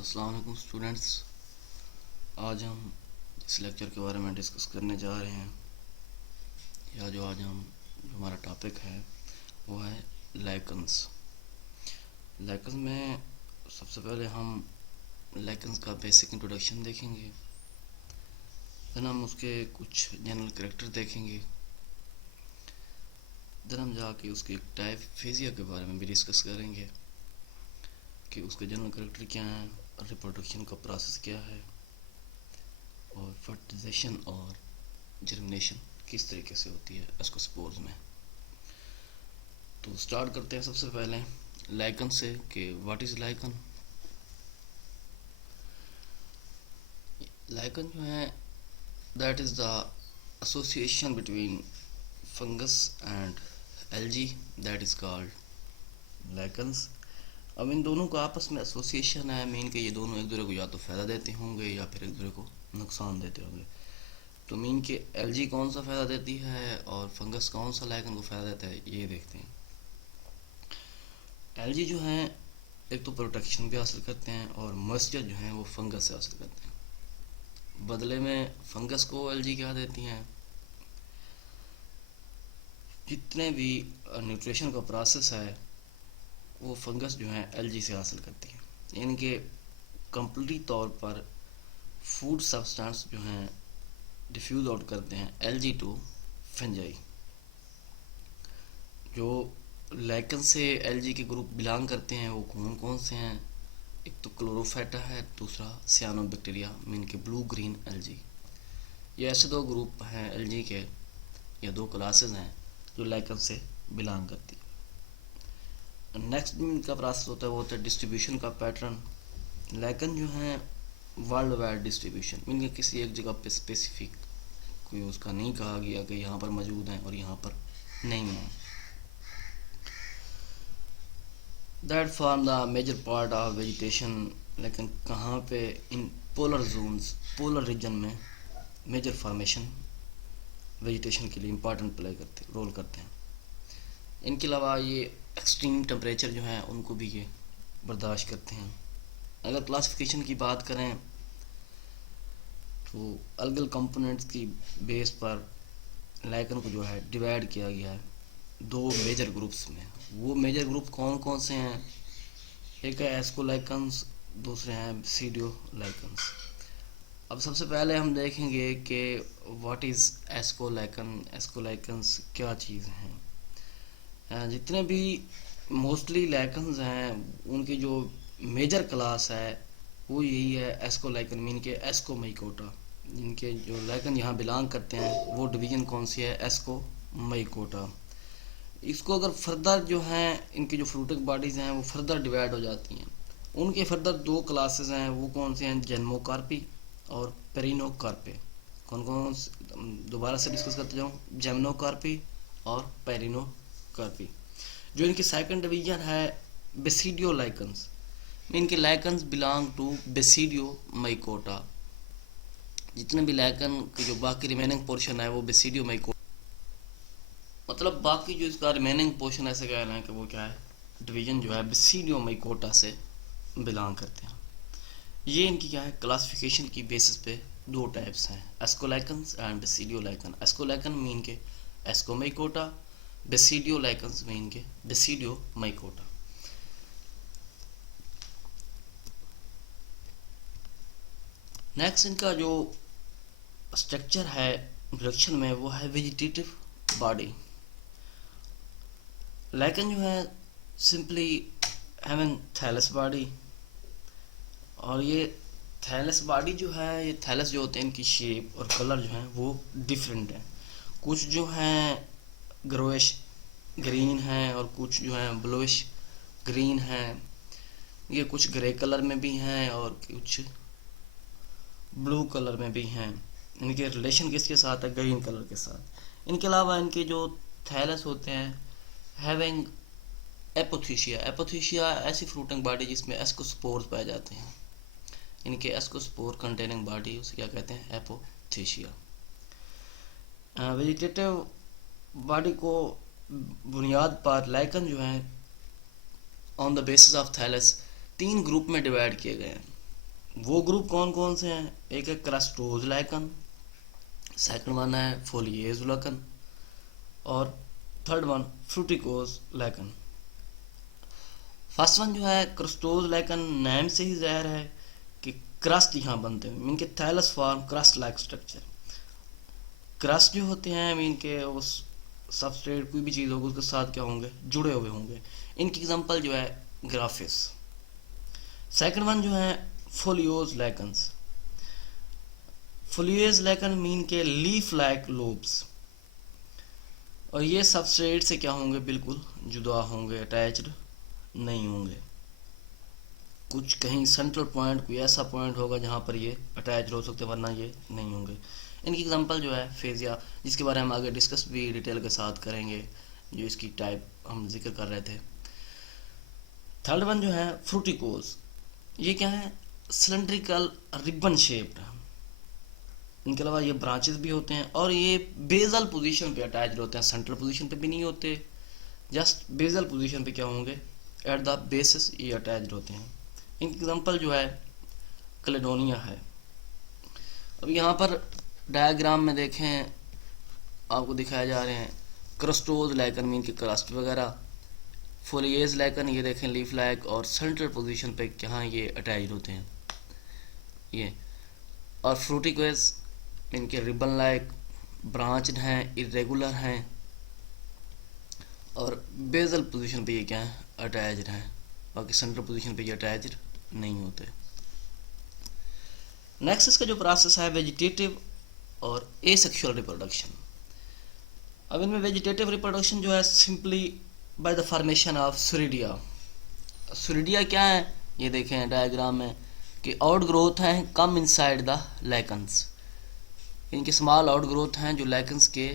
अस्सलाम वालेकुम स्टूडेंट्स। आज हम इस लेक्चर के बारे में डिस्कस करने जा रहे हैं, या जो हमारा टॉपिक है वो है लाइकन्स। लाइकन्स में सबसे पहले हम लाइकन्स का बेसिक इंट्रोडक्शन देखेंगे, देन हम उसके कुछ जनरल कैरेक्टर देखेंगे, देन हम जाके उसके टाइप फेजिया के बारे में भी डिस्कस करेंगे कि उसके जनरल कैरेक्टर क्या हैं, रिप्रोडक्शन का प्रोसेस क्या है, और फर्टिलाइजेशन और जर्मिनेशन किस तरीके से होती है एस्कोस्पोर्स में। तो स्टार्ट करते हैं सबसे पहले लाइकन से कि व्हाट इज़ लाइकन। लाइकन जो है that is the association between fungus and algae, that is called lichens. अब इन दोनों का आपस में एसोसिएशन है, मीन के ये दोनों एक दूसरे को या तो फ़ायदा देते होंगे या फिर एक दूसरे को नुकसान देते होंगे। तो मीन के एल्गी कौन सा फ़ायदा देती है और फंगस कौन सा लाइकन को फ़ायदा देता है, ये देखते हैं। एल्गी जो है एक तो प्रोटेक्शन भी हासिल करते हैं और मॉइस्चर जो है वो फंगस से हासिल करते हैं। बदले में फंगस को एल्गी क्या देती हैं, जितने भी न्यूट्रिशन का प्रोसेस है वो फंगस जो है एल्गी से हासिल करती है। इनके कंप्लीट तौर पर फूड सब्सटेंस जो हैं डिफ्यूज आउट करते हैं एल्गी टू फंजाई। जो लाइकन से एल्गी के ग्रुप बिलोंग करते हैं वो कौन कौन से हैं, एक तो क्लोरोफाइटा है, दूसरा सियानोबैक्टीरिया मीन के ब्लू ग्रीन एल्गी। ये ऐसे दो ग्रुप हैं एल्गी के, या दो क्लासेस हैं जो लाइकन से बिलोंग करती है। नेक्स्ट इनका प्रोसेस होता है वो होता है डिस्ट्रीब्यूशन का पैटर्न। लाइकन जो है वर्ल्ड वाइड डिस्ट्रीब्यूशन, मीन के किसी एक जगह पे स्पेसिफिक कोई उसका नहीं कहा गया कि यहाँ पर मौजूद हैं और यहाँ पर नहीं है। That form the major part of vegetation, लेकिन कहाँ पे in polar zones, polar region में मेजर फॉर्मेशन वेजिटेशन के लिए इम्पॉर्टेंट रोल करते हैं। इनके अलावा ये एक्सट्रीम टेम्परेचर जो है उनको भी ये बर्दाश्त करते हैं। अगर क्लासिफिकेशन की बात करें तो अलगल कंपोनेंट्स की बेस पर लाइकन को जो है डिवाइड किया गया है दो मेजर ग्रुप्स में। वो मेजर ग्रुप कौन कौन से हैं, एक है एस्कोलाइकन्स, दूसरे हैं बेसिडियो लाइकन्स। अब सबसे पहले हम देखेंगे कि व्हाट इज़ एस्कोलाइकन, एस्कोलाइकन्स क्या चीज़ हैं। जितने भी मोस्टली लाइकन्स हैं उनकी जो मेजर क्लास है वो यही है एस्कोलाइकन मीन के एस्कोमाइकोटा। इनके जो लाइकन यहाँ बिलोंग करते हैं वो डिवीजन कौन सी है, एस्कोमाइकोटा। इसको अगर फर्दर जो हैं इनकी जो फ्रूटिक बॉडीज़ हैं वो फर्दर डिवाइड हो जाती हैं। उनके फर्दर दो क्लासेस हैं, वो कौन से हैं, जेमनोकार्पी और पेरिनोकार्पे। कौन कौन दोबारा से डिस्कस करते जाऊँ, जेमनोकार्पी और पेरिनोकार्पी। जो इनकी सेकंड डिवीजन है बेसिडियो लाइकन्स, इनके lichens belong to basidio mycota. जितने भी लाइकन की जो बाकी रिमेनिंग पोर्शन है वो बेसिडियो माइकोटा, मतलब बाकी जो इसका रिमेनिंग पोर्शन ऐसे कह रहे हैं कि वो क्या है, डिवीजन जो है बेसिडियो माइकोटा से बिलोंग करते हैं। ये इनकी क्या है क्लासिफिकेशन की बेसिस पे दो टाइप्स हैं, एस्कोलाइकन्स एंड बेसिडियो लाइकन। एस्कोलाइकन मीन के एस्कोमाइकोटा, बेसिडियो लाइकन्स मीन के बेसिडियो माइकोटा। नेक्स्ट इनका जो स्ट्रक्चर है रिडक्शन में वो है वेजिटेटिव बॉडी। लाइकन जो है सिंपली हैविंग थैलस बॉडी, और ये थैलस बॉडी जो है, ये थैलस जो होते हैं इनकी शेप और कलर जो है वो डिफरेंट है। कुछ जो हैं ग्रोइश ग्रीन हैं और कुछ जो हैं ब्लूइश ग्रीन हैं। ये कुछ ग्रे कलर में भी हैं और कुछ ब्लू कलर में भी हैं। इनके रिलेशन किसके साथ है, ग्रीन कलर के साथ। इनके अलावा इनके जो थैलस होते हैं हैविंग एपोथीशिया। एपोथीशिया ऐसी फ्रूटिंग बॉडी जिसमें एस्कोस्पोर्स पाए जाते हैं। इनके एस्कोस्पोर कंटेनिंग बॉडी उसे क्या कहते हैं, एपोथीशिया। वेजिटेटिव बॉडी को बुनियाद पर लाइकन जो है on the basis of thallus तीन ग्रुप में डिवाइड किए गए हैं। वो ग्रुप कौन कौन से हैं? एक है क्रस्टोज लाइकन, सेकंड वन है फोलिएज लाइकन, और third one fruticose lichen. First one जो है क्रस्टोज लाइकन, नेम से ही ज़ाहिर है कि क्रस्ट यहाँ बनते हैं, मीन के thallus form crust like structure. Crust जो होते हैं मीन के उस सबस्ट्रेट कोई भी चीज़ होगी उसके साथ क्या होंगे, जुड़े हुए होंगे। इनकी एग्जांपल जो है ग्राफिस। सेकंड वन जो है foliose lichens. Foliose lichen mean के लीफ लाइक लोब्स, और ये सबस्ट्रेट से क्या होंगे, बिल्कुल जुदा होंगे, अटैच्ड नहीं होंगे। कुछ कहीं सेंट्रल पॉइंट, कोई ऐसा पॉइंट होगा जहाँ पर ये अटैच हो सकते, वरना ये नहीं होंगे। इनकी एग्जांपल जो है फेजिया, जिसके बारे में हम आगे डिस्कस भी डिटेल के साथ करेंगे, जो इसकी टाइप हम जिक्र कर रहे थे। थर्ड वन जो है फ्रूटिकोज, ये क्या है, सिलेंड्रिकल रिबन शेप्ड। इनके अलावा ये ब्रांचेस भी होते हैं और ये बेजल पोजीशन पे अटैच होते हैं, सेंट्रल पोजीशन पे भी नहीं होते, जस्ट बेजल पोजीशन पे क्या होंगे, एट द बेसिस ये अटैच होते हैं। इनकी एग्जांपल जो है कैलेडोनिया है। अब यहाँ पर डायग्राम में देखें, आपको दिखाए जा रहे हैं क्रस्टोज लाइकन मीन के क्रस्ट वगैरह, फोलिएज लाइकन ये देखें लीफ लाइक, और सेंट्रल पोजीशन पे यहाँ ये अटैच होते हैं ये, और फ्रूटिकोज इनके रिबन लाइक, ब्रांच्ड हैं, इरेगुलर हैं, और बेजल पोजीशन पे ये क्या है, अटैच्ड हैं, बाकी सेंट्रल पोजीशन पे ये अटैच्ड नहीं होते। नेक्स्ट इसका जो प्रोसेस है वेजिटेटिव और एसेक्सुअल रिप्रोडक्शन। अब इनमें वेजिटेटिव रिप्रोडक्शन जो है simply by the formation of soredia. Soredia क्या है, ये देखें डायग्राम में कि आउट ग्रोथ हैं कम इनसाइड द लाइकन्स। इनके स्मॉल आउट ग्रोथ हैं जो लाइकन्स के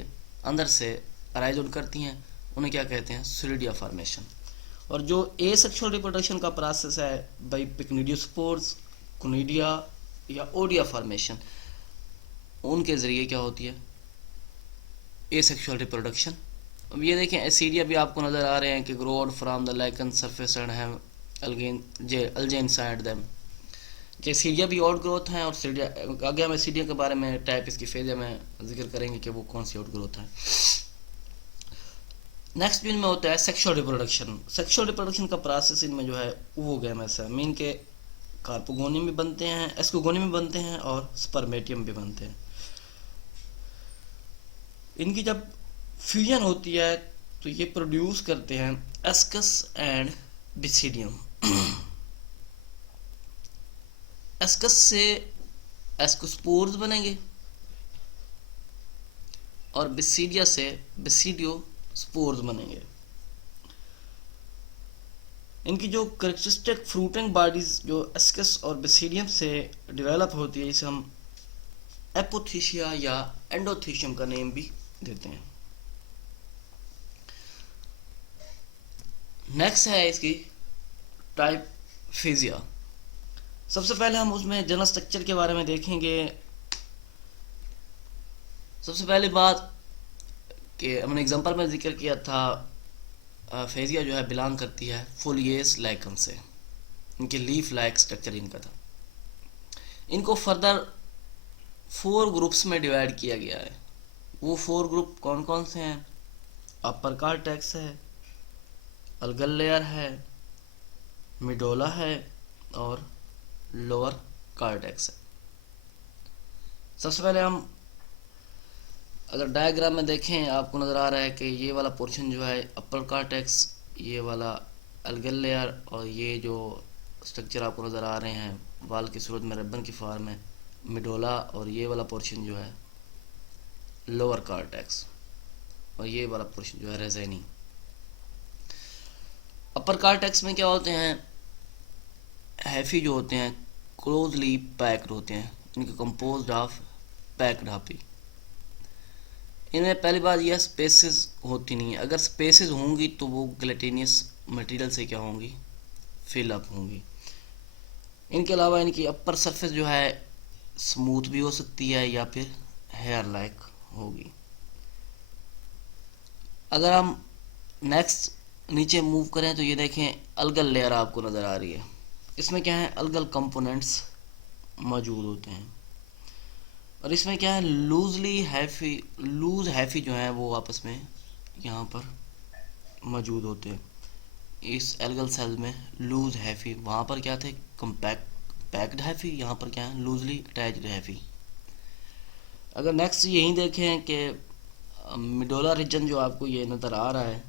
अंदर से अराइज आउट करती हैं, उन्हें क्या कहते हैं, सुरिडिया फॉर्मेशन। और जो एसेक्सुअल रिप्रोडक्शन का प्रोसेस है बाई पिक्निडियोस्पोर्स, कोनिडिया या ओडिया फॉर्मेशन, उनके ज़रिए क्या होती है, एसेक्सुअल रिप्रोडक्शन। अब ये देखें एसीडिया भी आपको नज़र आ रहे हैं कि grow from the lichen surface and have algae in side them. Isidia भी आउट ग्रोथ हैं, और सीडिया आगे हम एसीडिया के बारे में टाइप इसकी फेजिया में जिक्र करेंगे कि वो कौन सी आउट ग्रोथ है। नेक्स्ट इनमें होता है सेक्सुअल रिप्रोडक्शन। सेक्सुअल रिप्रोडक्शन का प्रोसेस इनमें जो है वो गैमेट्स है, मीन के कार्पोगोनियम भी बनते हैं, एस्कोगोनियम भी बनते हैं, और स्पर्मेटियम भी बनते हैं। इनकी जब फ्यूजन होती है तो ये प्रोड्यूस करते हैं एस्कस एंड बिसिडियम। एस्कस से एस्कोस्पोर्स बनेंगे, और बिसिडिया से बिसिडियोस्पोर्स बनेंगे। इनकी जो करेक्टरिस्टिक फ्रूटिंग बॉडीज जो एस्कस और बिसिडियम से डेवलप होती है, इसे हम एपोथीशिया या एंडोथीशियम का नेम भी देते हैं। नेक्स्ट है इसकी टाइप फेजिया। सबसे पहले हम उसमें जनरल स्ट्रक्चर के बारे में देखेंगे। सबसे पहली बात कि हमने एग्जांपल में जिक्र किया था, फेजिया जो है बिलोंग करती है फोलिएज लाइकन से, इनके लीफ लाइक स्ट्रक्चर इनका था। इनको फर्दर 4 ग्रुप्स में डिवाइड किया गया है। वो 4 ग्रुप कौन कौन से हैं, अपर कॉर्टेक्स है, अलगल लेयर है, मिडोला है, और लोअर कॉर्टेक्स है। सबसे पहले हम अगर डायग्राम में देखें, आपको नज़र आ रहा है कि ये वाला पोर्शन जो है अपर कॉर्टेक्स, ये वाला अलगल लेयर, और ये जो स्ट्रक्चर आपको नज़र आ रहे हैं बाल की सूरत में रिबन की फॉर्म में, मिडोला, और ये वाला पोर्शन जो है लोअर कॉर्टेक्स, और ये वाला पोर्शन जो है रेजेनी। अपर कॉर्टेक्स में क्या होते हैं, हैफी जो होते हैं क्लोजली पैक्ड होते हैं, इनके कंपोज्ड ऑफ पैक्ड हाफी। इनमें पहली बात यह स्पेसेस होती नहीं है, अगर स्पेसेस होंगी तो वो ग्लेटिनियस मटेरियल से क्या होंगी, फिल अप होंगी। इनके अलावा इनकी अपर सरफेस जो है स्मूथ भी हो सकती है या फिर हेयर लाइक होगी। अगर हम नेक्स्ट नीचे मूव करें तो ये देखें अलगल लेयर आपको नज़र आ रही है। इसमें क्या है, अलगल कंपोनेंट्स मौजूद होते हैं। और इसमें क्या है, लूज हैफी जो है वो आपस में यहाँ पर मौजूद होते हैं। इस एल्गल सेल में लूज हैफी, वहाँ पर क्या थे, पैक्ड हैफी, यहाँ पर क्या है, लूजली अटैच्ड हैफी। अगर नेक्स्ट यही देखें कि मिडोला रीजन जो आपको ये नज़र आ रहा है,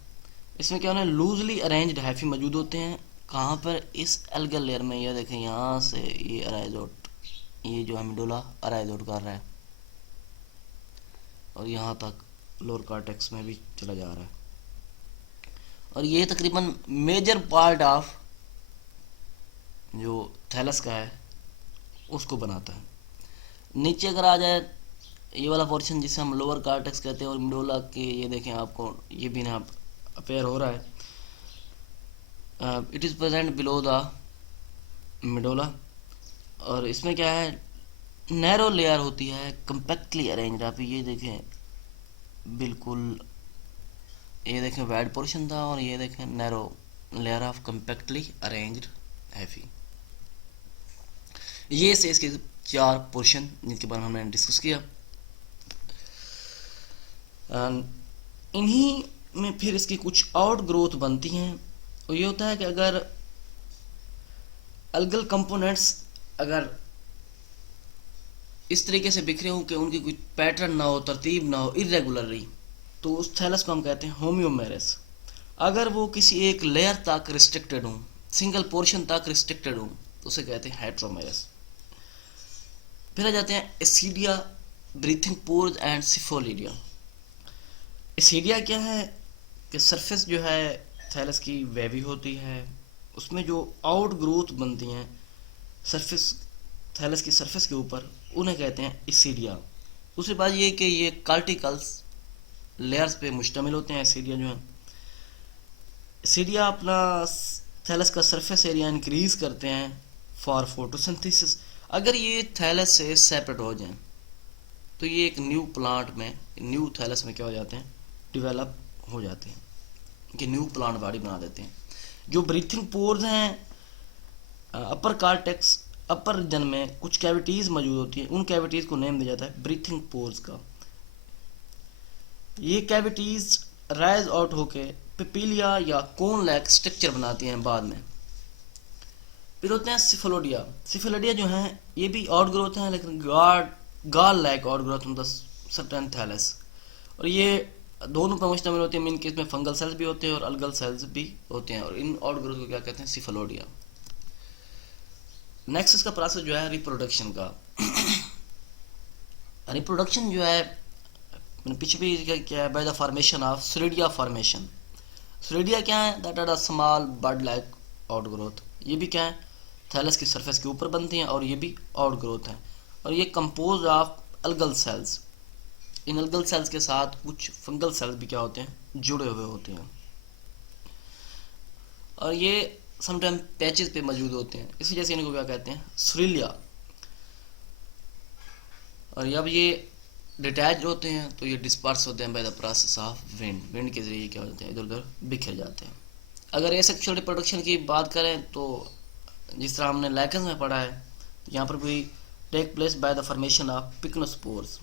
इसमें क्या होना है, लूजली अरेंज्ड हैफी मौजूद होते हैं। कहाँ पर, इस एल्गल लेयर में। ये देखें यहाँ से ये अराइज आउट, ये जो है मिडोला अराइज आउट कर रहा है और यहाँ तक लोअर कॉर्टेक्स में भी चला जा रहा है। और ये तकरीबन मेजर पार्ट ऑफ जो थैलस का है उसको बनाता है। नीचे अगर आ जाए ये वाला पोर्शन जिसे हम लोअर कॉर्टेक्स कहते हैं और मिडोला के, ये देखें आपको ये भी ना अपेयर हो रहा है, it is present below the medulla. और इसमें क्या है, नैरो लेयर होती है, कम्पैक्टली अरेंज्ड। आप ये देखें बिल्कुल, ये देखें वाइड पोर्शन था और ये देखें narrow layer of compactly arranged hyphae. ये से इसके 4 पोर्शन जिनके बारे में हमने डिस्कस किया। इन्हीं में फिर इसकी कुछ आउट ग्रोथ बनती हैं। और ये होता है कि अगर अलगल कंपोनेंट्स अगर इस तरीके से बिखरे हों कि उनकी कोई पैटर्न ना हो, तरतीब ना हो, इरेगुलरली, तो उस थैलस को हम कहते हैं होम्योमेरस। अगर वो किसी एक लेयर तक रिस्ट्रिक्टेड हो, सिंगल पोर्शन तक रिस्ट्रिक्टेड हो, तो उसे कहते हैं हेट्रोमेरस। फिर आ जाते हैं एसिडिया, ब्रीथिंग पोर्स एंड सिफोलिडिया। एसिडिया क्या है कि सरफेस जो है थैलस की वेवी होती है, उसमें जो आउट ग्रोथ बनती हैं सरफेस, थैलस की सरफेस के ऊपर, उन्हें कहते हैं एसिडिया। दूसरी बात ये कि ये कार्टिकल्स लेयर्स पे मुश्तमिल होते हैं। एसिडिया जो है, एसिडिया अपना थैलस का सरफेस एरिया इंक्रीज करते हैं फॉर फोटोसिंथेसिस। अगर ये थैलस से सेपरेट हो जाएं तो ये एक न्यू प्लांट में, न्यू थैलस में क्या हो जाते हैं, डिवेलप हो जाते हैं, कि न्यू प्लांट बॉडी बना देते हैं। जो ब्रीथिंग पोर्स हैं, अपर कार्टेक्स, अपर रीजन में कुछ कैविटीज़ मौजूद होती हैं, उन कैविटीज़ को नेम दिया जाता है ब्रीथिंग पोर्स का। ये कैविटीज़ राइज आउट होके पिपीलिया या कोन लाइक स्ट्रक्चर बनाती हैं बाद में। फिर होते हैं सिफलोडिया। सिफलोडिया जो हैं ये भी आउट ग्रोथ हैं, लेकिन गाल लाइक आउट ग्रोथ मतलब सर्टेन थैलस। और ये दोनों पर मुश्तमिल होती है। मीन केस में फंगल सेल्स भी होते हैं और अलगल सेल्स भी होते हैं, और इन आउट ग्रोथ को क्या कहते हैं, सिफलोडिया। नेक्स्ट इसका प्रोसेस जो है रिप्रोडक्शन का। रिप्रोडक्शन जो है मैंने पीछे भी क्या है, by the formation of soredia formation. Soredia क्या है, that are the small bud like out growth. ये भी क्या है, थैलस की सरफेस के ऊपर बनती हैं और ये भी आउट ग्रोथ है। और ये कंपोज ऑफ अलगल सेल्स। इन अलगल सेल्स के साथ कुछ फंगल सेल्स भी क्या होते हैं, जुड़े हुए होते हैं। और ये समटाइम पैचेस पे मौजूद होते हैं, इसी वजह से इनको क्या कहते हैं, सोलिडिया। और जब ये डिटैच होते हैं तो ये डिस्पर्स होते हैं by the process of wind. Wind के जरिए क्या होते हैं, इधर उधर बिखर जाते हैं। अगर एसेक्सुअल रिप्रोडक्शन की बात करें तो जिस तरह हमने लाइकेंस में पढ़ा है, यहाँ पर भी take place by the formation of pycnospores.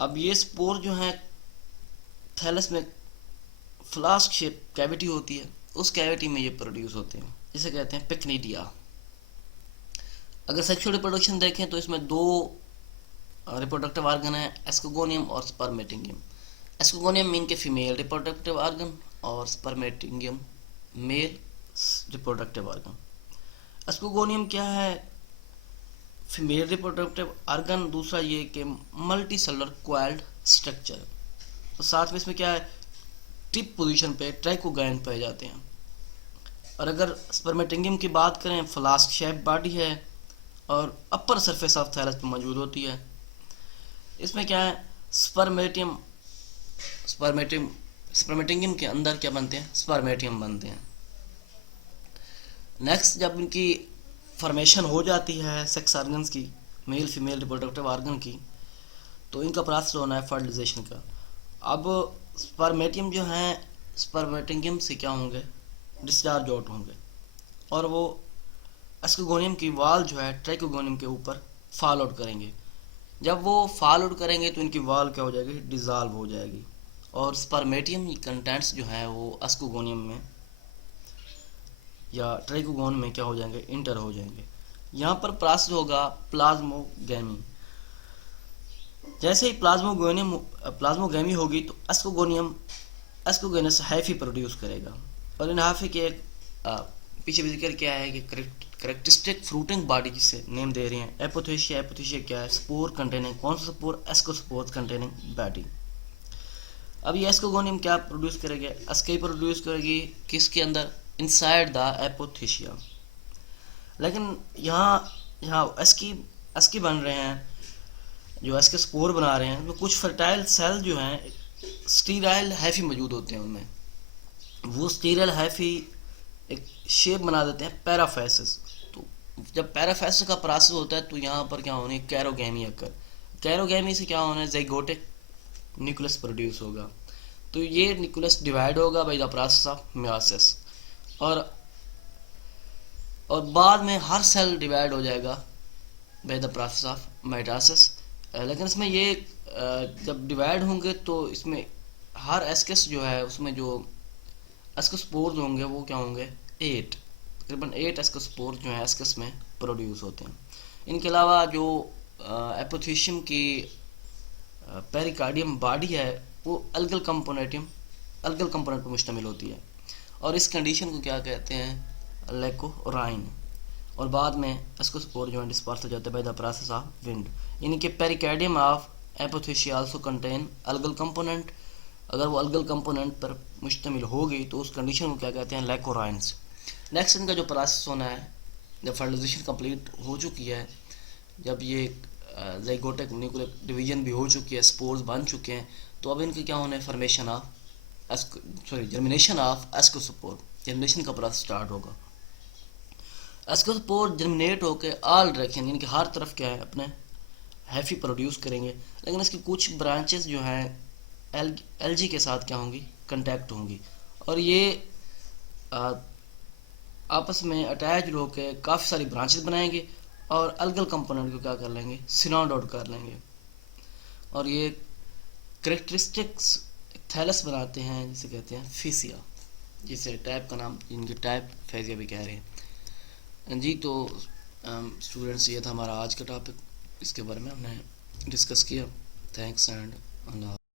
अब ये स्पोर जो हैं थैलस में फ्लास्क शेप कैविटी होती है, उस कैविटी में ये प्रोड्यूस होते हैं, जिसे कहते हैं पिक्निडिया। अगर सेक्सुअल रिप्रोडक्शन देखें तो इसमें 2 रिप्रोडक्टिव ऑर्गन है, एस्कोगोनियम और स्पर्मेटिंगियम। एस्कोगोनियम मीन के फीमेल रिप्रोडक्टिव ऑर्गन और स्पर्मेटिंगियम मेल रिप्रोडक्टिव ऑर्गन। एस्कोगोनियम क्या है, फीमेल रिप्रोडक्टिव ऑर्गन। दूसरा ये कि मल्टी सेलुलर क्वाइल्ड स्ट्रक्चर। तो साथ में इसमें क्या है, टिप पोजीशन पे ट्राइकोगाइन पाए जाते हैं। और अगर स्पर्मेटिंगियम की बात करें, फ्लास्क शेप बॉडी है और अपर सरफेस ऑफ थैलस पे मौजूद होती है। इसमें क्या है, स्पर्मेटिंगियम के अंदर क्या बनते हैं, स्पर्मेटियम बनते हैं। नेक्स्ट जब इनकी फॉर्मेशन हो जाती है सेक्स ऑर्गन्स की, मेल फीमेल रिप्रोडक्टिव ऑर्गन की, तो इनका प्रोसेस होना है फर्टिलाइजेशन का। अब स्पर्मेटियम जो हैं स्पर्मेटिंगियम से क्या होंगे, डिस्चार्ज आउट होंगे और वो एस्कोगोनियम की वाल जो है ट्राइकोगोनियम के ऊपर फॉल आउट करेंगे। जब वो फॉल आउट करेंगे तो इनकी वाल क्या हो जाएगी, डिज़ाल्व हो जाएगी, और स्पर्मेटियम कंटेंट्स जो है वो एस्कोगोनियम में या ट्राइकोगोन में क्या हो जाएंगे, इंटर हो जाएंगे। यहाँ पर प्रोसेस होगा प्लाज्मोगैमी। जैसे ही प्लाज्मोगैमी होगी तो एस्कोगोनियम एस्कोगेनस हाइफी प्रोड्यूस करेगा, और इन हाइफी के एक पीछे जिक्र क्या है कि करेक्टरिस्टिक फ्रूटिंग बॉडी जिसे नेम दे रहे हैं एपोथेशिया। एपोथेशिया क्या है, स्पोर कंटेनिंग, कौन सा स्पोर, एस्कोस्पोर कंटेनिंग बॉडी। अब ये एस्कोगोनियम क्या प्रोड्यूस करेगी, एस्के प्रोड्यूस करेगी किसके अंदर, इनसाइड द एपोथेशिया। लेकिन यहाँ यहाँ एस्की बन रहे हैं, जो एस्के स्पोर बना रहे हैं, तो कुछ फर्टाइल सेल जो हैं स्टीराइल हैफी मौजूद होते हैं उनमें। वो स्टीराइल हैफी एक शेप बना देते हैं पैराफेसिस। तो जब पैराफेसिस का प्रोसेस होता है तो यहाँ पर क्या होने, कैरोगैमी अकर। कैरोगैमी से क्या होना है, ज़ाइगोटिक न्यूक्लियस प्रोड्यूस होगा। तो ये न्यूक्लियस डिवाइड होगा bye the process of meiosis, और बाद में हर सेल डिवाइड हो जाएगा bye the process of mitosis. लेकिन इसमें ये जब डिवाइड होंगे तो इसमें हर एस्कस जो है उसमें जो एस्कोस्पोर्स होंगे वो क्या होंगे, 8, तकरीबन 8 एस्कोस्पोर्स जो है एस्कस में प्रोड्यूस होते हैं। इनके अलावा जो एपोथेशियम की पेरिकार्डियम बॉडी है वो अलगल कंपोनेंट पर मुश्तमिल होती है, और इस कंडीशन को क्या कहते हैं, लेकोराइन। और बाद में एस्कोस्पोर जो है डिस्पर्स हो जाते हैं by the process of wind. इनके pericardium of apothecia also contain algal component. अगर वो अलगल कंपोनेंट पर मुश्तमिल होगी तो उस कंडीशन को क्या कहते हैं, लेकोराइन्स। नेक्स्ट इनका जो प्रोसेस होना है, जब फर्टिलाइजेशन कंप्लीट हो चुकी है, जब ये ज़ाइगोटिक न्यूक्लियर डिवीजन भी हो चुकी है, स्पोर्स बन चुके हैं, तो अब इनके क्या होना है, formation of germination of ascospore. Germination का प्रोसेस स्टार्ट होगा। एस्कोस्पोर जर्मिनेट होकर ऑल डायरेक्शन यानी कि हर तरफ क्या है अपने हैफी प्रोड्यूस करेंगे। लेकिन इसकी कुछ ब्रांचेस जो हैं एलजी के साथ क्या होंगी, कंटैक्ट होंगी, और ये आपस में अटैच होकर काफ़ी सारी ब्रांचेस बनाएंगे और अलगल कंपोनेंट को क्या कर लेंगे, सिनाउंड आउट कर लेंगे, और ये करेक्टरिस्टिक्स थैलस बनाते हैं जिसे कहते हैं फेसिया, जिसे टाइप का नाम इनकी टाइप फेसिया भी कह रहे हैं जी। तो स्टूडेंट्स ये था हमारा आज का टॉपिक, इसके बारे में हमने डिस्कस किया। Thanks and Allah.